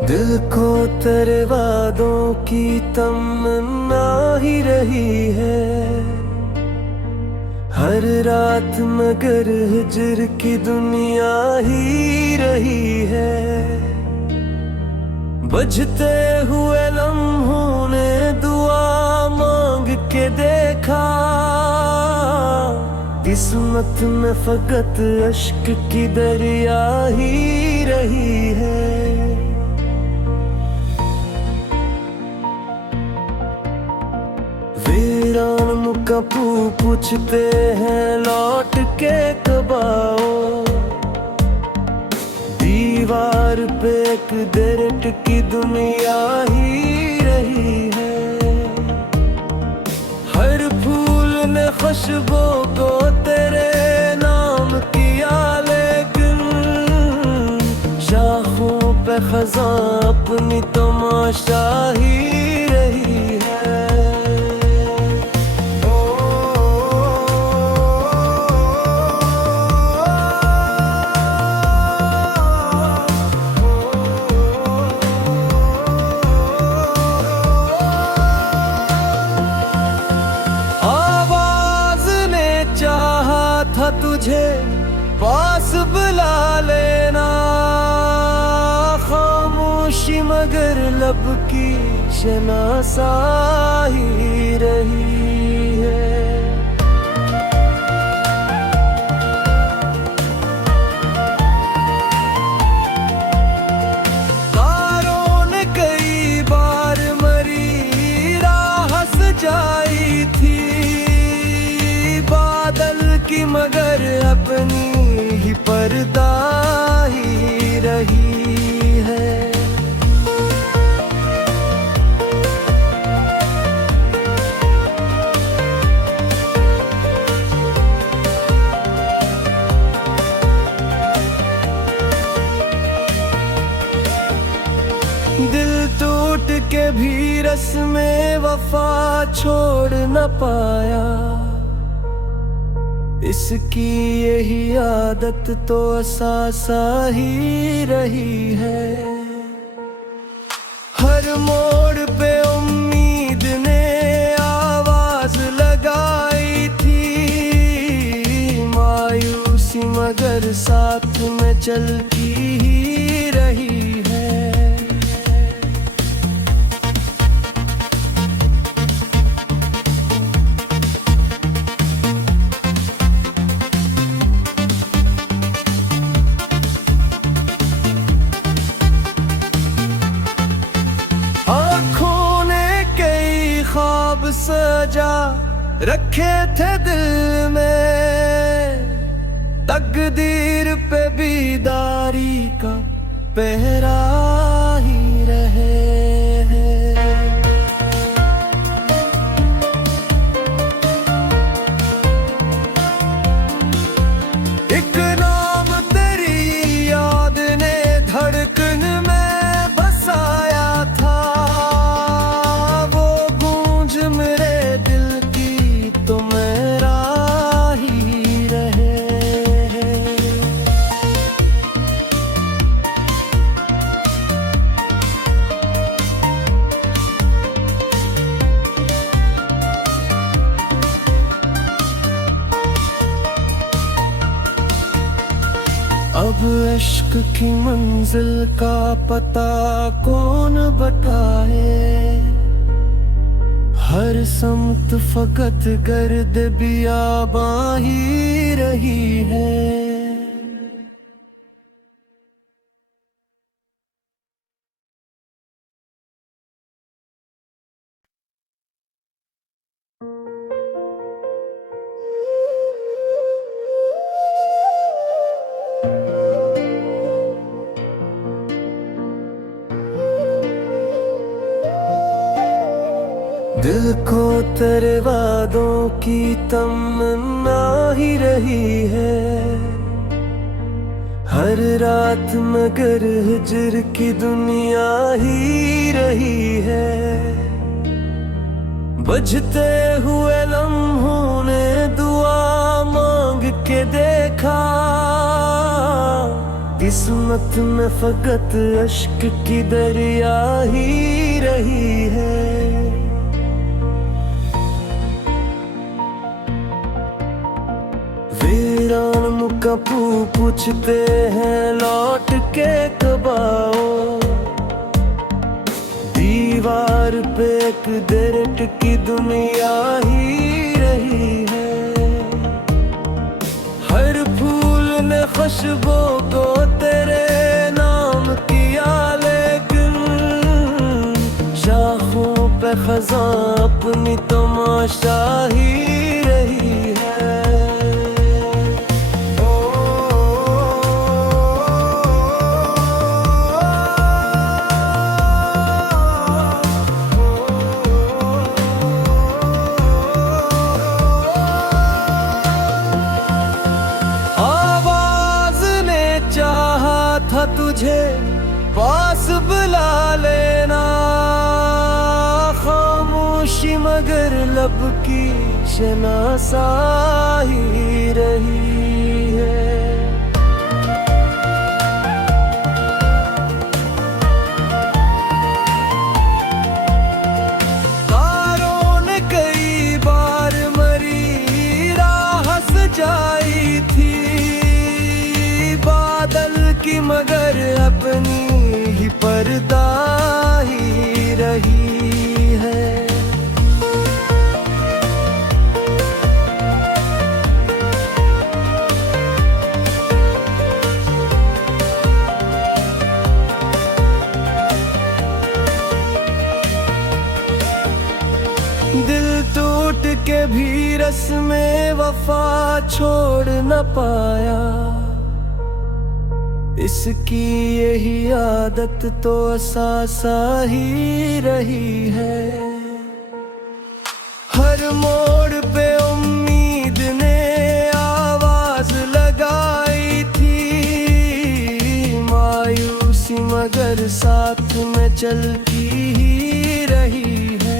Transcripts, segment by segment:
दिल को तेरे वादों की तमन्ना ही रही है। हर रात मगर हिजर की दुनिया ही रही है। बजते हुए लम्हों ने दुआ मांग के देखा, किस्मत में फकत अश्क की दरिया ही रही है। वीरान मुकपू पूछते हैं लौट के कब आओ, दीवार पे एक दरट की दुनिया ही रही है। हर फूल ने खुशबू को तेरे नाम किया, लेकिन शाखों पे खज़ां अपनी तमाशा ही रही है। तुझे पास बुला लेना, खामोशी मगर लब की शनासाही रही है। तारों ने कई बार मरी राह सजाई थी, बादल की मगर अपनी ही पर्दा ही रही है। दिल टूट के भी रस्में वफा छोड़ न पाया, इसकी यही आदत तो असासा ही रही है। हर मोड़ पे उम्मीद ने आवाज लगाई थी, मायूसी मगर साथ में चलती ही रही है। ख्वाब सजा रखे थे दिल में, तकदीर पे बीदारी का पहरा ही रहे हैं। एक नाम तेरी याद ने धड़कन में बसाया था, अब इश्क की मंजिल का पता कौन बताए। हर समत फकत गर्द बियाबां ही रही है। दिल को तेरे वादों की तमन्ना ही रही है। हर रात मगर हिजर की दुनिया ही रही है। बजते हुए लम्हों ने दुआ मांग के देखा, किस्मत में फकत अश्क की दरिया ही रही है। वीरान मुकपू पूछते हैं लौट के कब आओ। दीवार पे एक दरट की दुनिया ही रही है। हर फूल ने खुशबू को तेरे नाम किया, लेकिन शाखों पे खज़ां अपनी तमाशा ही रही है। था तुझे पास बुला लेना, खामोशी मगर लब की शनासाही रही है। तारों ने कई बार मरी राह सजाई थी, बादल की मगर अपनी ही पर्दा ही रही है। दिल टूट के भी रस्में वफा छोड़ न पाया, इसकी यही आदत तो असासा ही रही है। हर मोड़ पे उम्मीद ने आवाज लगाई थी, मायूसी मगर साथ में चलती ही रही है।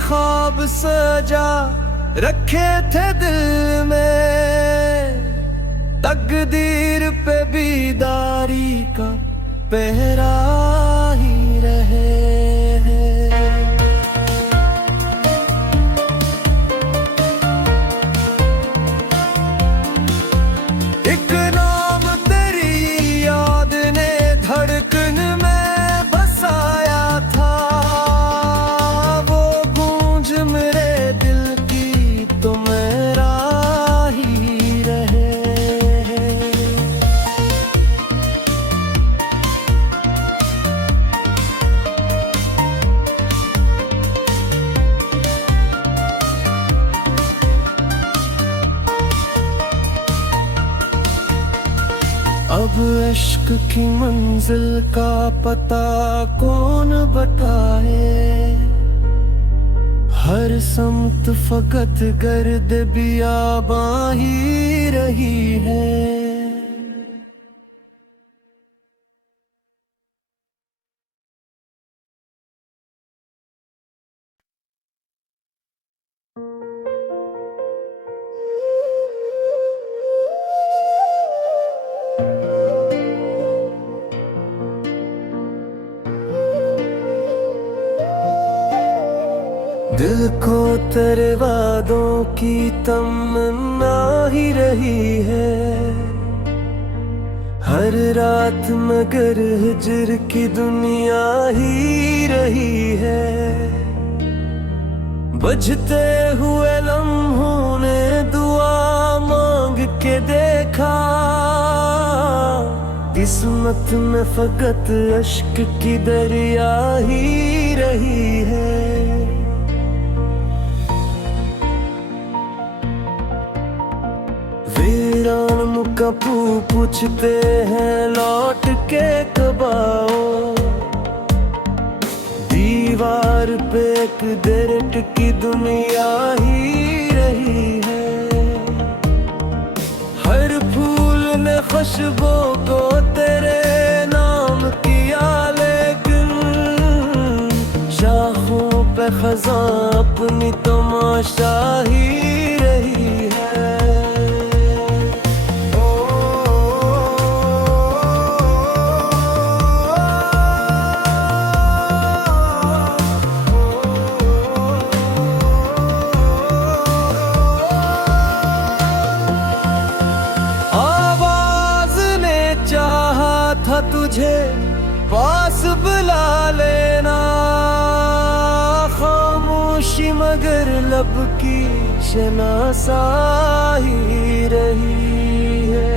ख्वाब सजा रखे थे दिल में, तकदीर पे बीदारी का पहरा ही रहे हैं। एक नाम तेरी याद ने धड़कन में बसाया था, अब इश्क की मंजिल का पता कौन बताए। हर समत फकत गर्द बियाबां ही रही है। दिल को तेरे वादों की तमन्ना ही रही है। हर रात मगर हिजर की दुनिया ही रही है। बजते हुए लम्हों ने दुआ मांग के देखा, किस्मत में फकत अश्क की दरिया ही रही है। वीरान मुकपू पूछते हैं लौट के कब आओ। दीवार पे एक दरट की दुनिया ही रही है। खुशबू को तेरे नाम किया, लेकिन शाखों पे खज़ां अपनी तमाशा ही रही है। था तुझे पास बुला लेना, खामोशी मगर लब की शनासाही रही है।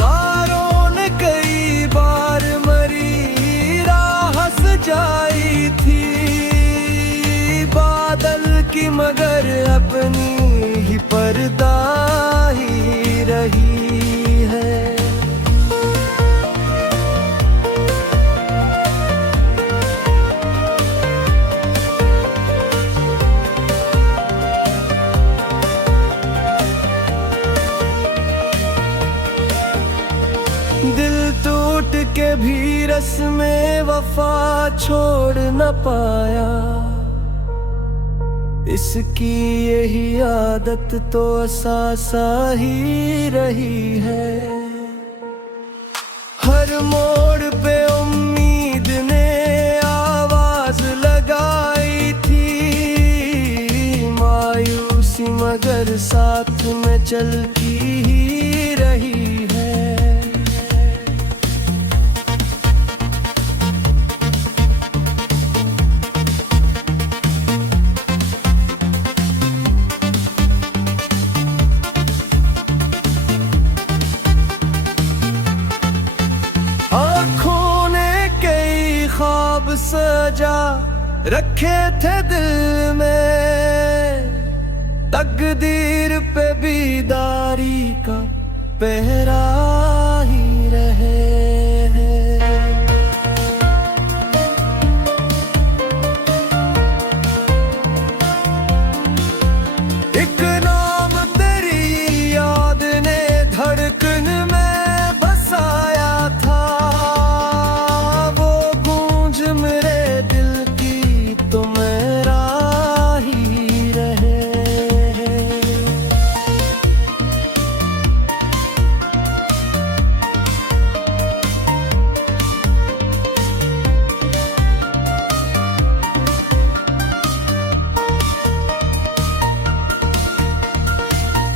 तारों ने कई बार मरी राह सजाई थी, बादल की मगर अपनी ही पर्दा ही रही है। दिल टूट के भी रस्में वफा छोड़ न पाया, इसकी यही आदत तो असासा ही रही है। हर मोड़ पे उम्मीद ने आवाज लगाई थी, मायूसी मगर साथ में चलती ही रही है। आँखों ने कई ख्वाब सजा रखे थे दिल में, तकदीर पे बीदारी का पहरा ही रहे हैं। एक नाम तेरी याद ने धड़कन में बसाया था, वो गूंज मेरे दिल की तो मेरा ही रहे।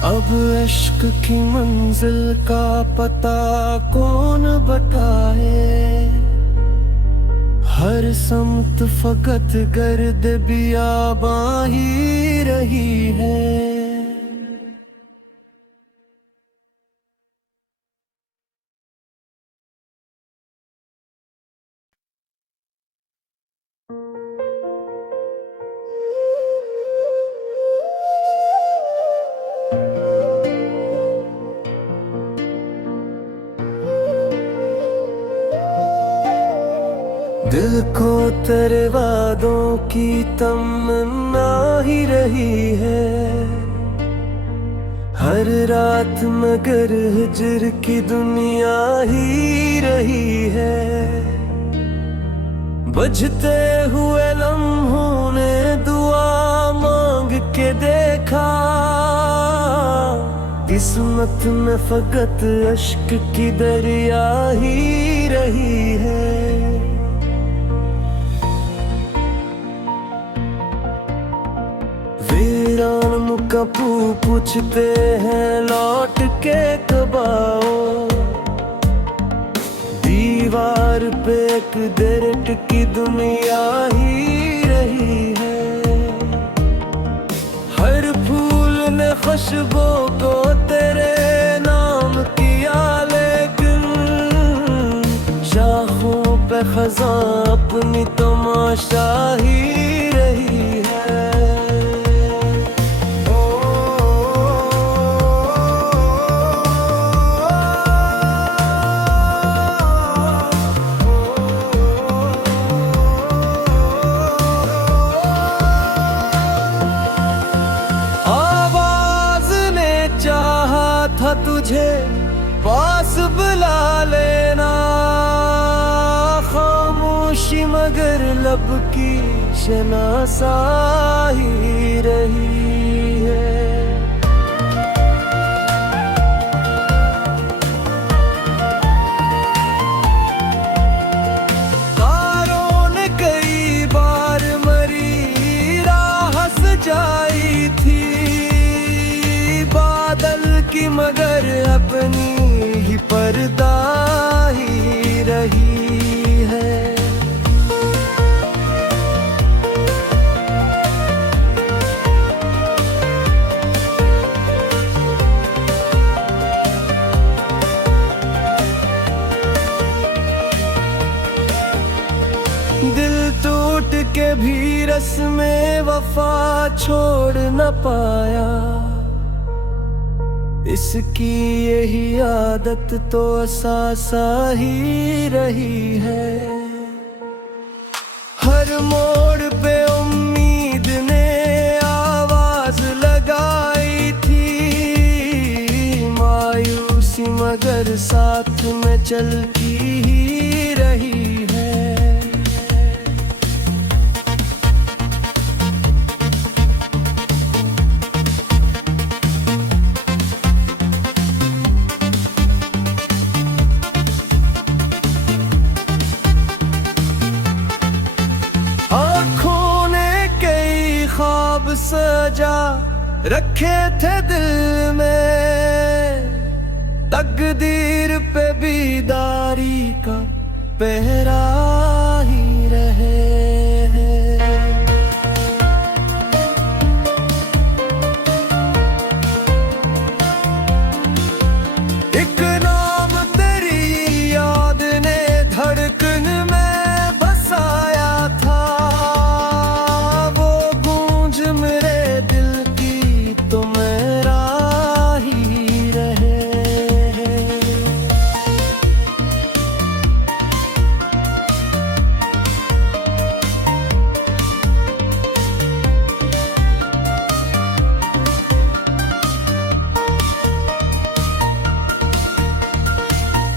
अब इश्क की मंजिल का पता कौन बताए, हर समत फकत गर्द बियाबां ही रही है। दिल को तेरे वादों की तमन्ना ही रही है, हर रात मगर हिजर की दुनिया ही रही है। बजते हुए लम्हों ने दुआ मांग के देखा, किस्मत में फकत अश्क की दरिया ही रही है। वीरान मुकब्बू पूछते हैं लौट के कब आओ, दीवार पे एक दर्द की दुनिया ही रही है। हर फूल ने खुशबू को तेरे नाम किया, लेकिन शाखों पे खज़ां अपनी तमाशा ही रही है। तुझे पास बुला लेना, खामोशी मगर लब की शनासाही रही है। तारों ने कई बार मरी राह सजाई थी, बादल की मगर अपनी ही पर्दा ही रही है। दिल टूट के भी रस्मे वफा छोड़ न पाया, इसकी यही आदत तो असासा ही रही है। हर मोड़ पे उम्मीद ने आवाज लगाई थी, मायूसी मगर साथ में चलती ही रही है। आँखों ने कई ख्वाब सजा रखे थे दिल में, तकदीर पे बीदारी का पहरा ही रहे हैं। एक नाम तेरी याद ने धड़कन में बसाया था, वो गूंज मेरे दिल की तो मेरा ही रहे।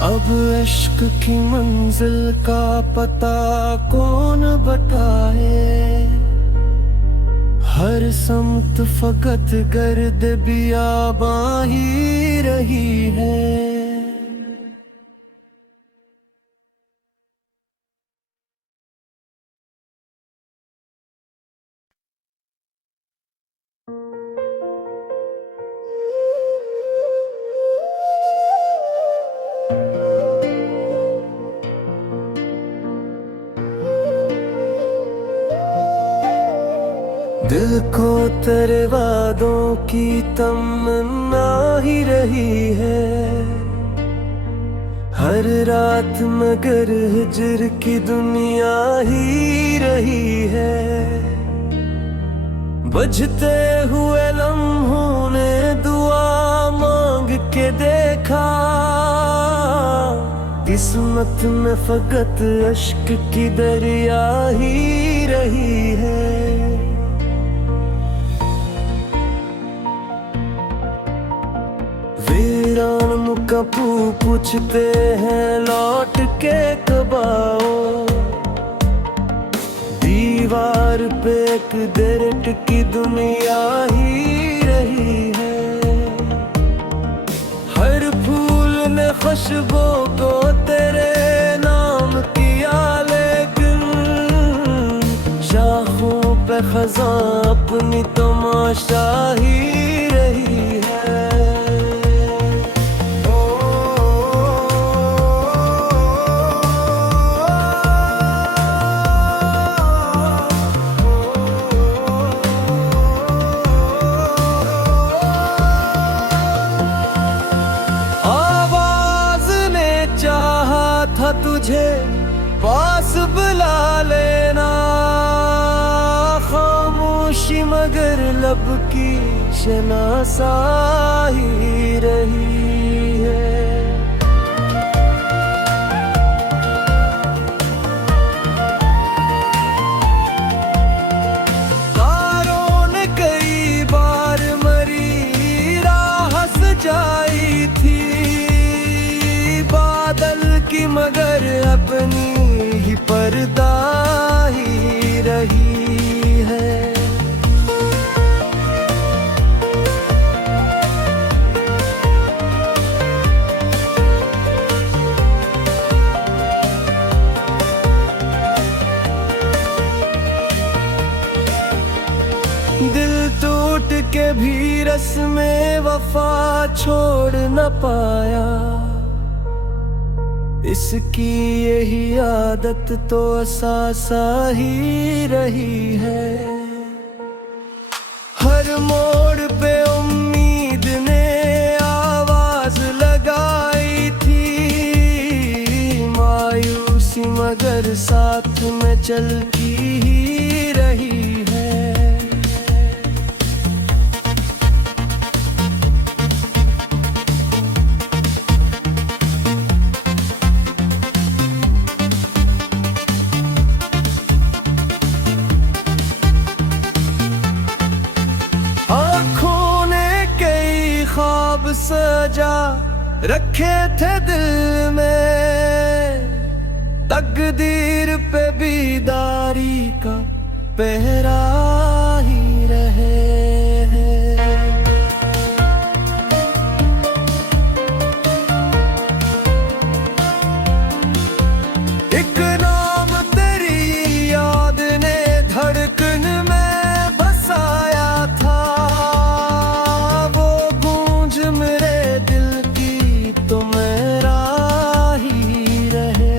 अब इश्क की मंजिल का पता कौन बताए, हर समत फकत गर्द बियाबां ही रही है। दिल को तेरे वादों की तमन्ना ही रही है, हर रात मगर हिजर की दुनिया ही रही है। बजते हुए लम्हों ने दुआ मांग के देखा, किस्मत में फकत अश्क की दरिया ही रही है। वीरान मुकपू पूछते हैं लौट के कब आओ, दीवार पे एक दरट की दुनिया ही रही है। हर फूल ने खुशबू को तेरे नाम किया, लेकिन शाखों पे खज़ां अपनी तमाशा ही रही है। तुझे पास बुला लेना, खामोशी मगर लब की शनासाही रही है। तारों ने कई बार मरी राह सजाई थी, मगर अपनी ही पर्दा ही रही है। दिल टूट के भी रस्में वफा छोड़ न पाया, इसकी यही आदत तो असासा ही रही है। हर मोड़ पे उम्मीद ने आवाज लगाई थी, मायूसी मगर साथ में चलती ही रही है। आँखों ने कई ख्वाब सजा रखे थे दिल में, तकदीर पे बीदारी का पहरा ही रहे हैं। एक नाम तेरी याद ने धड़कन में बसाया था, वो गूंज मेरे दिल की तो मेरा ही रहे।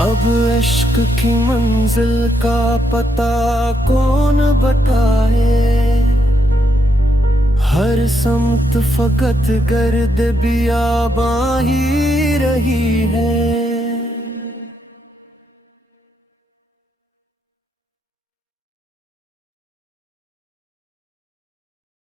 अब इश्क की मंजिल का पता कौन बताए, हर समत फकत गर्द बियाबां ही रही है।